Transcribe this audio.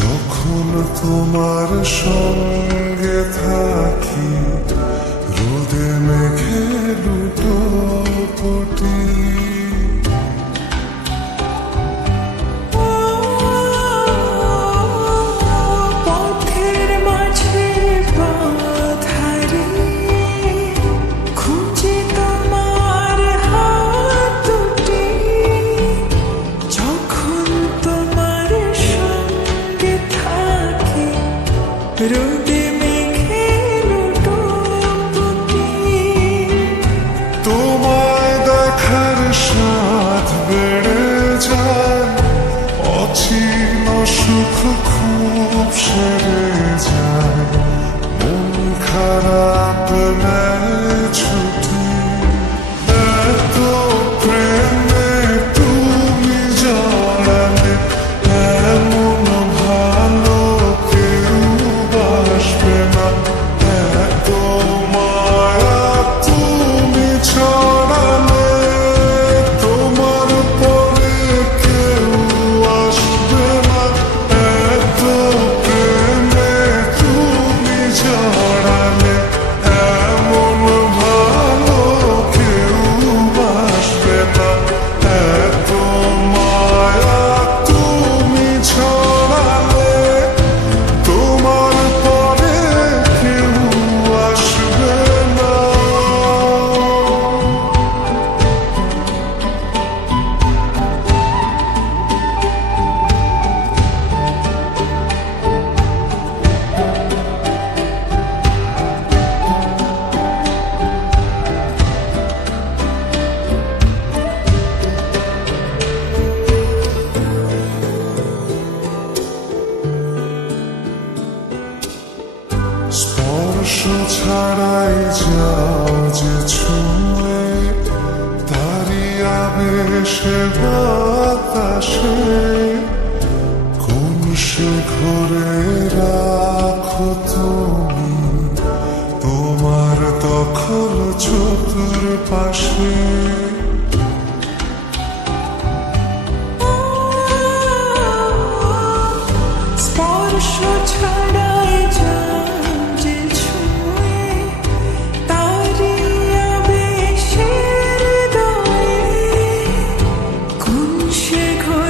যখন তোমার সঙ্গে থাকি রোদে মেঘে দুটো পটি। সেরে যায়। মন খারাপ ছাড়াই যাও যে ছুঁয়ে তারি আবেশে, বাতাসে কোন সে ঘরে রাখো তুমি? তোমার দখল চতুর পাশে। 你可